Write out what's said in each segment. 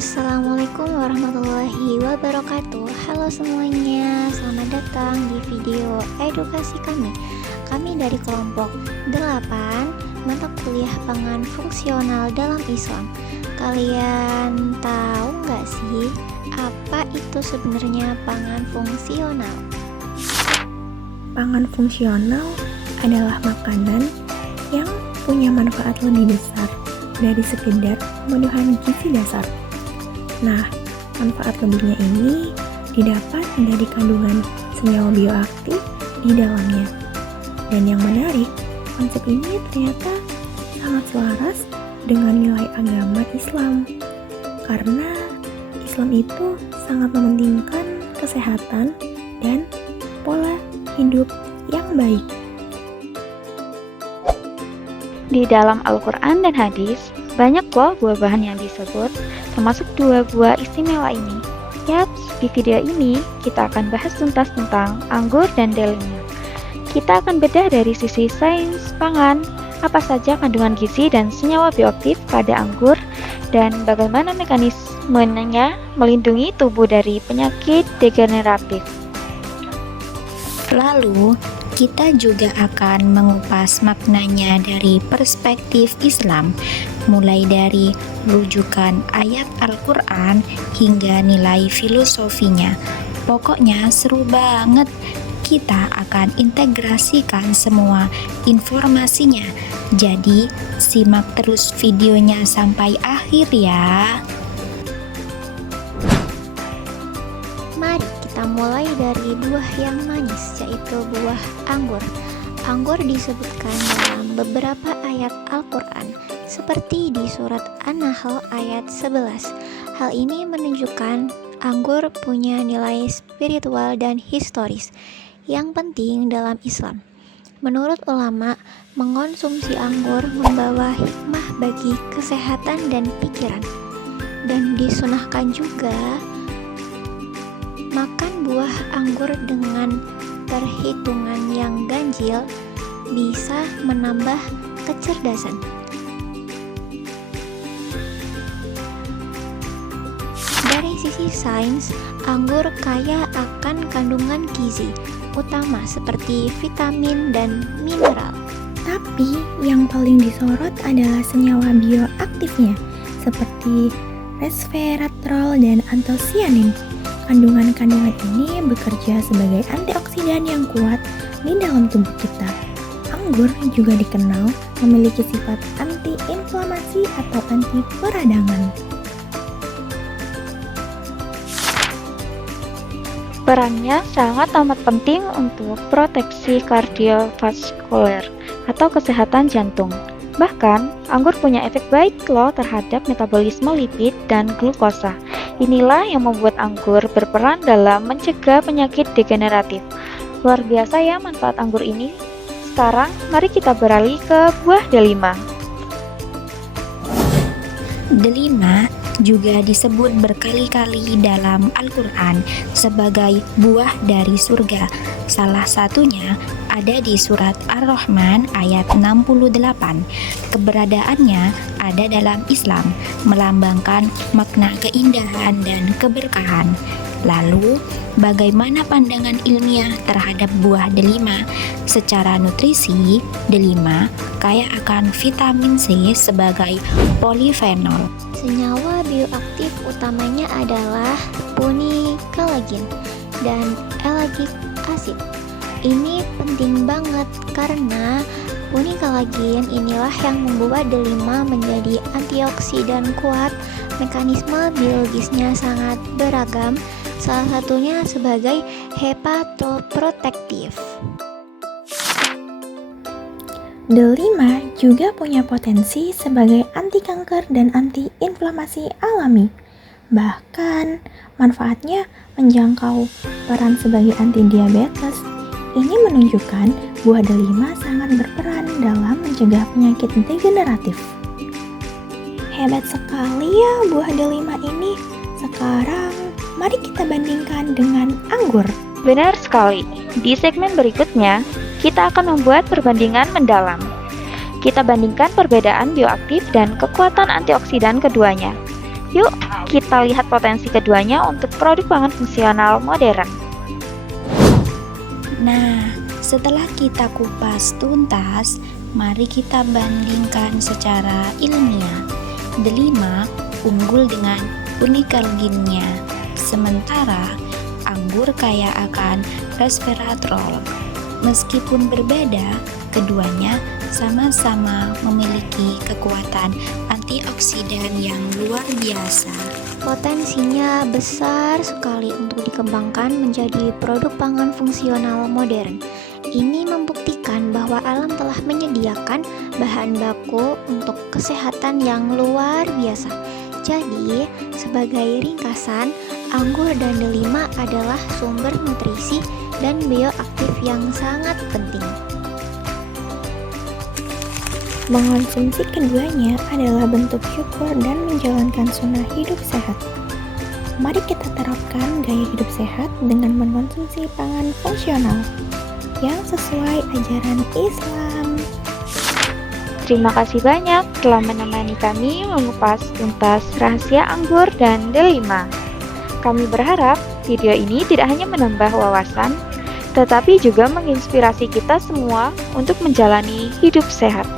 Assalamualaikum warahmatullahi wabarakatuh. Halo semuanya, selamat datang di video edukasi kami. Kami dari kelompok 8 mata kuliah pangan fungsional dalam Islam. Kalian tahu nggak sih apa itu sebenarnya pangan fungsional? Pangan fungsional adalah makanan yang punya manfaat lebih besar dari sekedar pemenuhan gizi dasar. Nah, manfaat lebihnya ini didapat dari kandungan senyawa bioaktif di dalamnya. Dan yang menarik, konsep ini ternyata sangat selaras dengan nilai agama Islam. Karena Islam itu sangat mementingkan kesehatan dan pola hidup yang baik. Di dalam Al-Quran dan hadis, banyak loh buah-bahan yang disebut, termasuk 2 buah istimewa ini. Yaps, di video ini kita akan bahas tuntas tentang anggur dan delima. Kita akan bedah dari sisi sains pangan, apa saja kandungan gizi dan senyawa bioaktif pada anggur, dan bagaimana mekanismenya melindungi tubuh dari penyakit degeneratif. Lalu, kita juga akan mengupas maknanya dari perspektif Islam, mulai dari rujukan ayat Al-Quran hingga nilai filosofinya. Pokoknya seru banget. Kita akan integrasikan semua informasinya. Jadi, simak terus videonya sampai akhir ya. Mari kita mulai dari buah yang manis, yaitu buah anggur. Anggur disebutkan dalam beberapa ayat Al-Quran, seperti di surat An-Nahl ayat 11. Hal ini menunjukkan anggur punya nilai spiritual dan historis yang penting dalam Islam. Menurut ulama, mengonsumsi anggur membawa hikmah bagi kesehatan dan pikiran. Dan disunahkan juga makan buah anggur dengan perhitungan yang ganjil bisa menambah kecerdasan. Dari sisi sains, anggur kaya akan kandungan gizi utama seperti vitamin dan mineral. Tapi yang paling disorot adalah senyawa bioaktifnya, seperti resveratrol dan antosianin. Kandungan-kandungan ini bekerja sebagai antioksidan yang kuat di dalam tubuh kita. Anggur juga dikenal memiliki sifat anti-inflamasi atau anti peradangan. Perannya sangat amat penting untuk proteksi kardiovaskuler atau kesehatan jantung. Bahkan, anggur punya efek baik loh terhadap metabolisme lipid dan glukosa. Inilah yang membuat anggur berperan dalam mencegah penyakit degeneratif. Luar biasa ya manfaat anggur ini. Sekarang, mari kita beralih ke buah delima. Delima juga disebut berkali-kali dalam Al-Quran sebagai buah dari surga. Salah satunya ada di surat Ar-Rahman ayat 68. Keberadaannya ada dalam Islam, melambangkan makna keindahan dan keberkahan. Lalu, bagaimana pandangan ilmiah terhadap buah delima? Secara nutrisi, delima kaya akan vitamin C sebagai polifenol. Senyawa bioaktif utamanya adalah punicalagin dan ellagic acid. Ini penting banget karena punicalagin inilah yang membuat delima menjadi antioksidan kuat. Mekanisme biologisnya sangat beragam, salah satunya sebagai hepatoprotektif. Delima juga punya potensi sebagai anti kanker dan anti-inflamasi alami. Bahkan, manfaatnya menjangkau peran sebagai anti diabetes. Ini menunjukkan buah delima sangat berperan dalam mencegah penyakit degeneratif. Hebat sekali ya buah delima ini. Sekarang, mari kita bandingkan dengan anggur. Benar sekali. Di segmen berikutnya, kita akan membuat perbandingan mendalam. Kita bandingkan perbedaan bioaktif dan kekuatan antioksidan keduanya. Yuk, kita lihat potensi keduanya untuk produk pangan fungsional modern. Nah, setelah kita kupas tuntas, mari kita bandingkan secara ilmiah. Delima unggul dengan unikalginnya, sementara anggur kaya akan resveratrol. Meskipun berbeda, keduanya sama-sama memiliki kekuatan antioksidan yang luar biasa. Potensinya besar sekali untuk dikembangkan menjadi produk pangan fungsional modern. Ini membuktikan bahwa alam telah menyediakan bahan baku untuk kesehatan yang luar biasa. Jadi, sebagai ringkasan, anggur dan delima adalah sumber nutrisi dan bioaktif yang sangat penting. Mengonsumsi keduanya adalah bentuk syukur dan menjalankan sunnah hidup sehat. Mari kita terapkan gaya hidup sehat dengan mengonsumsi pangan fungsional yang sesuai ajaran Islam. Terima kasih banyak telah menemani kami mengupas tuntas rahasia anggur dan delima. Kami berharap video ini tidak hanya menambah wawasan, tetapi juga menginspirasi kita semua untuk menjalani hidup sehat.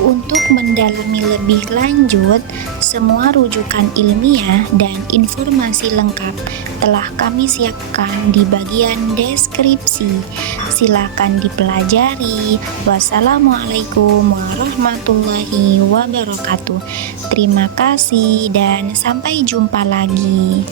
Untuk mendalami lebih lanjut, semua rujukan ilmiah dan informasi lengkap telah kami siapkan di bagian deskripsi. Silakan dipelajari. Wassalamualaikum warahmatullahi wabarakatuh. Terima kasih dan sampai jumpa lagi.